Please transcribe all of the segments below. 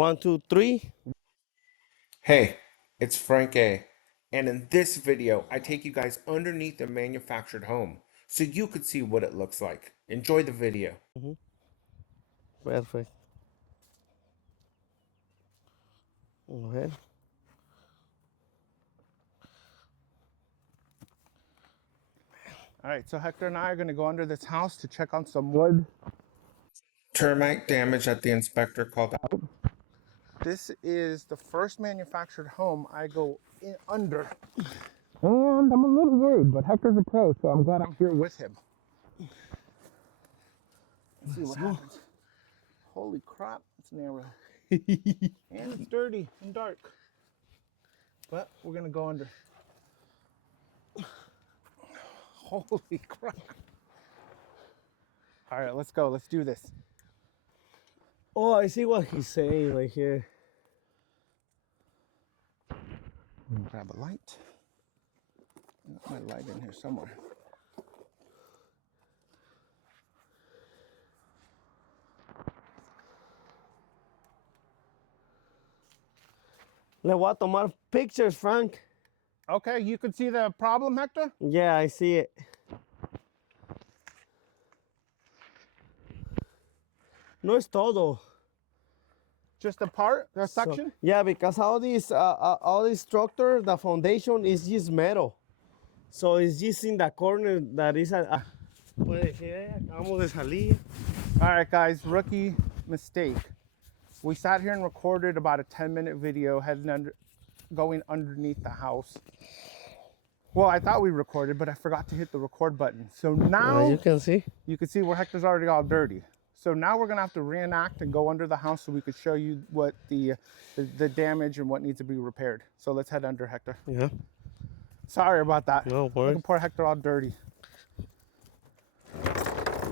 1, 2, 3. Hey, it's Frank A. And in this video, I take you guys underneath a manufactured home so you could see what it looks like. Enjoy the video. Perfect. A ver. All right, so Hector and I are going to go under this house to check on some wood. Termite damage that the inspector called out. This is the first manufactured home I go in under. And I'm a little worried, but Hector's a pro, so I'm glad I'm here with him. Let's see what happens. Holy crap, it's narrow. And it's dirty and dark. But we're going to go under. Holy crap. All right, let's go. Let's do this. Oh, I see what he's saying right here. Grab a light. I got my light in here somewhere. Le voy a tomar pictures, Frank. Okay, you can see the problem, Hector? Yeah, I see it. No es todo. Just a part, a section? Yeah, because all this structure, the foundation is just metal. So it's just in the corner that is puede ser, acabamos de salir. All right, guys, rookie mistake. We sat here and recorded about a 10-minute video going underneath the house. Well, I thought we recorded, but I forgot to hit the record button. So now You can see. where Hector's already all dirty. So now we're gonna have to reenact and go under the house so we could show you what the damage and what needs to be repaired. So let's head under, Hector. Yeah. Sorry about that. No Look worries. at poor Hector all dirty.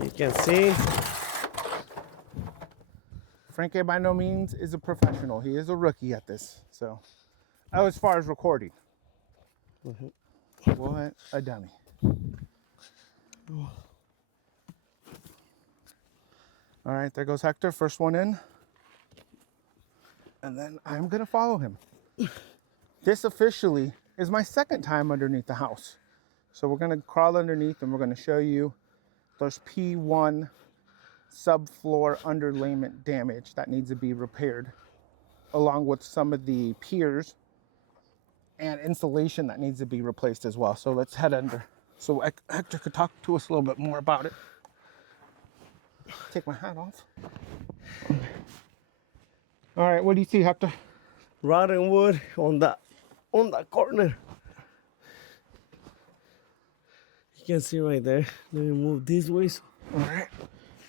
You can see. Frank by no means is a professional. He is a rookie at this. So, as far as recording. What a dummy. All right, there goes Hector. First one in. And then I'm going to follow him. This officially is my second time underneath the house. So we're going to crawl underneath and we're going to show you there's P1 subfloor underlayment damage that needs to be repaired, along with some of the piers and insulation that needs to be replaced as well. So let's head under so Hector could talk to us a little bit more about it. Take my hat off. All right, what do you see, Hector? Rotten wood on the corner. You can see right there. Let me move this way. All right.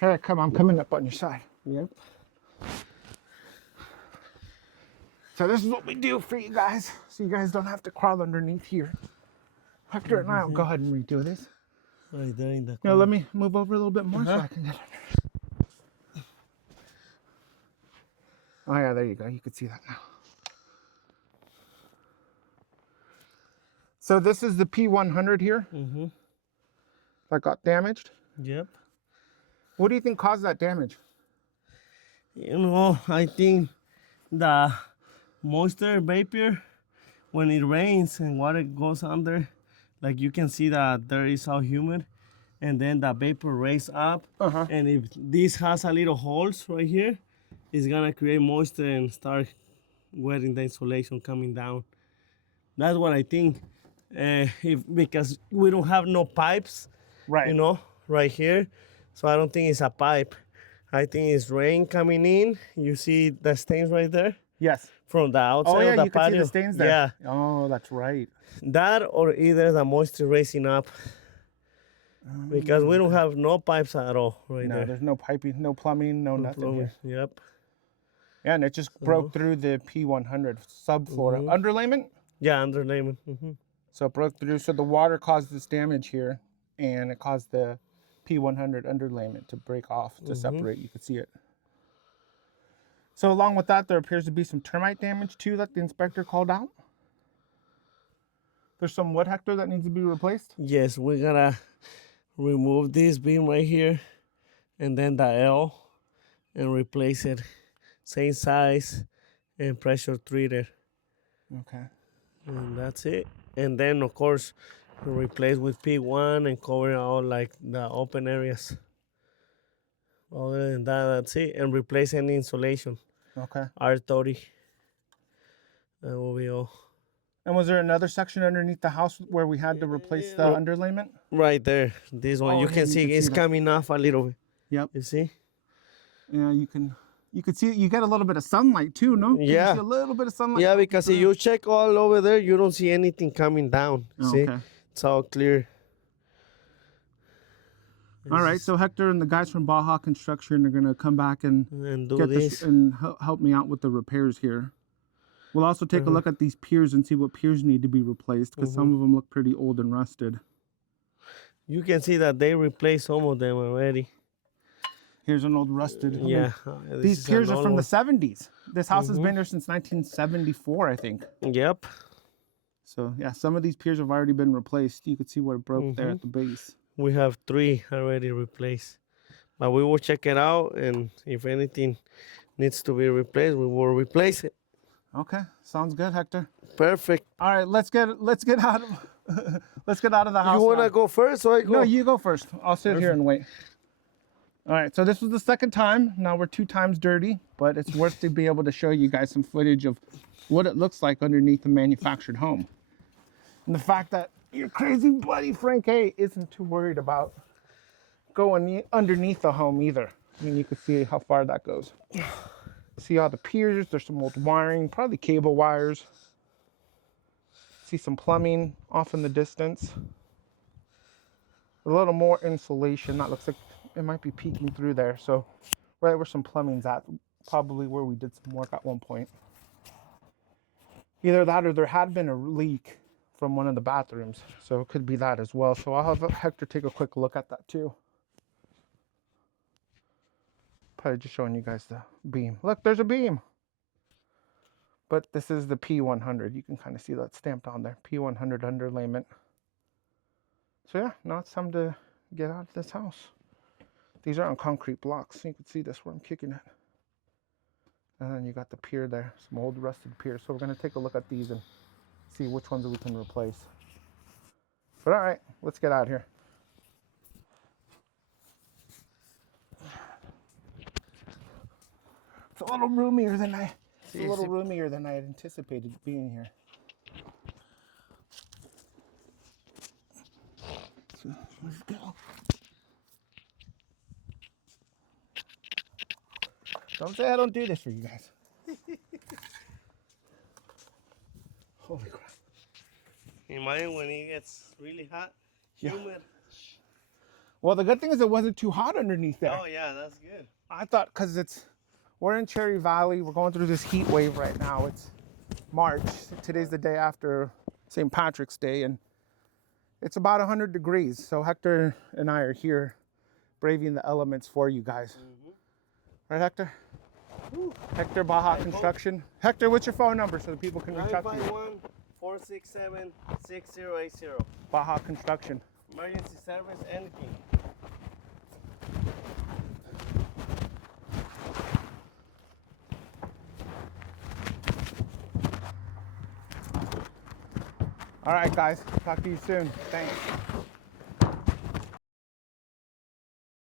All right, come on, I'm coming up on your side. Yep. So this is what we do for you guys, so you guys don't have to crawl underneath here. Hector and I will go ahead and redo this. Right there in the corner. Now let me move over a little bit more so I can get under. Oh yeah, there you go. You can see that now. So this is the P100 here that got damaged. Yep. What do you think caused that damage? You know, I think the moisture vapor, when it rains and water goes under, like you can see that there is all humid, and then the vapor raise up. And if this has a little holes right here, it's gonna create moisture and start wetting the insulation coming down. That's what I think. Because we don't have no pipes, Right. you know, right here. So I don't think it's a pipe. I think it's rain coming in. You see the stains right there? Yes. From the outside Oh yeah, of the you can patio. see the stains there. Yeah. Oh, that's right. That or either the moisture raising up. Because we don't have no pipes at all right No, there. there's no piping, no plumbing, no nothing Plumbing. here. Yep. Yeah, and it just broke through the P100 subfloor. Underlayment? Yeah, underlayment. So it broke through. So the water caused this damage here, and it caused the P100 underlayment to break off, to separate. You could see it. So along with that, there appears to be some termite damage too that the inspector called out. There's some wood, Hector, that needs to be replaced. Yes, we gotta remove this beam right here and then the L and replace it. same size, and pressure treated. Okay. And that's it. And then, of course, replace with P1 and cover all like the open areas. Other than that, that's it. And replace any insulation. Okay. R30. That will be all. And was there another section underneath the house where we had to replace the underlayment? Right there. This one. Oh, You yeah, can you see can it's see that. coming off a little bit. Yep. You see? Yeah, you could see you get a little bit of sunlight too, no? Can you Yeah. see a little bit of sunlight. Yeah, because if you check all over there, you don't see anything coming down. Oh, See? okay. It's all clear. All right, so Hector and the guys from Baja Construction are gonna come back and do get this. and help me out with the repairs here. We'll also take a look at these piers and see what piers need to be replaced because some of them look pretty old and rusted. You can see that they replaced some of them already. Here's an old rusted. Yeah. These piers are from the 70s. This house has been here since 1974, I think. Yep. So yeah, some of these piers have already been replaced. You could see where it broke there at the base. We have 3 already replaced. But we will check it out, and if anything needs to be replaced, we will replace it. Okay, sounds good, Hector. Perfect. All right, let's get out of let's get out of the house. You want now. to go first or I go? No, you go first. I'll sit here and wait. All right, so this was the second time. Now we're 2 times dirty, but it's worth to be able to show you guys some footage of what it looks like underneath a manufactured home. And the fact that your crazy buddy Frank A isn't too worried about going underneath the home either. I mean, you can see how far that goes. See all the piers, there's some old wiring, probably cable wires. See some plumbing off in the distance. A little more insulation. That looks like it might be peeking through there. So right where some plumbing's at, probably where we did some work at one point. Either that or there had been a leak from one of the bathrooms. So it could be that as well. So I'll have Hector take a quick look at that too. Probably just showing you guys the beam. Look, there's a beam. But this is the P100. You can kind of see that stamped on there. P100 underlayment. So yeah, now it's time to get out of this house. These are on concrete blocks. So you can see this where I'm kicking it. And then you got the pier there. Some old rusted piers. So we're going to take a look at these and see which ones we can replace. But all right, let's get out of here. It's a little roomier than I had anticipated being here. So let's go. Don't say I don't do this for you guys. Holy crap. Imagine when it gets really hot, humid. Well, the good thing is it wasn't too hot underneath there. Oh yeah, that's good. I thought because we're in Cherry Valley. We're going through this heat wave right now. It's March. Today's the day after St. Patrick's Day, and it's about 100 degrees. So Hector and I are here braving the elements for you guys. Right, Hector? Woo. Hector Baja Construction. Hector, what's your phone number so that people can reach out to you? 951-467-6080. Baja Construction. Emergency service, anything. All right, guys. Talk to you soon. Thanks.